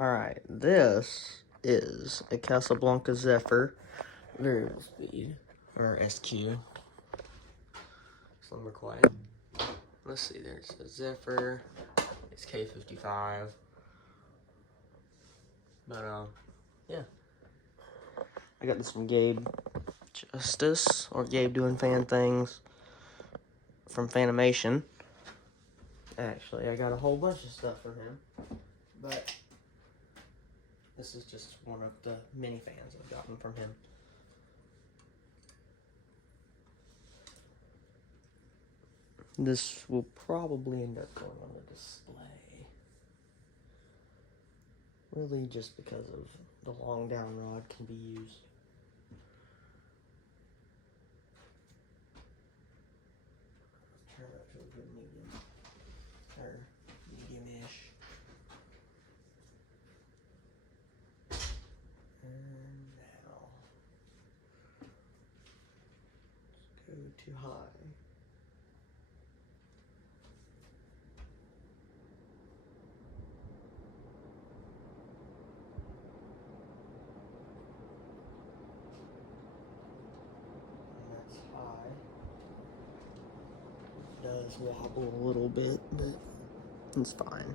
Alright, this is a Casablanca Zephyr variable speed, or SQ. Slumber quiet. Let's see, there's a Zephyr, it's K55. But, yeah. I got this from Gabe Justice, or Gabe Doing Fan Things, from Fanimation. Actually, I got a whole bunch of stuff from him, but this is just one of the mini fans I've gotten from him. This will probably end up going on the display. Really just because of the long down rod can be used. Turn that to a good medium. Or medium-ish. And now, let's go too high. Does wobble a little bit, but it's fine.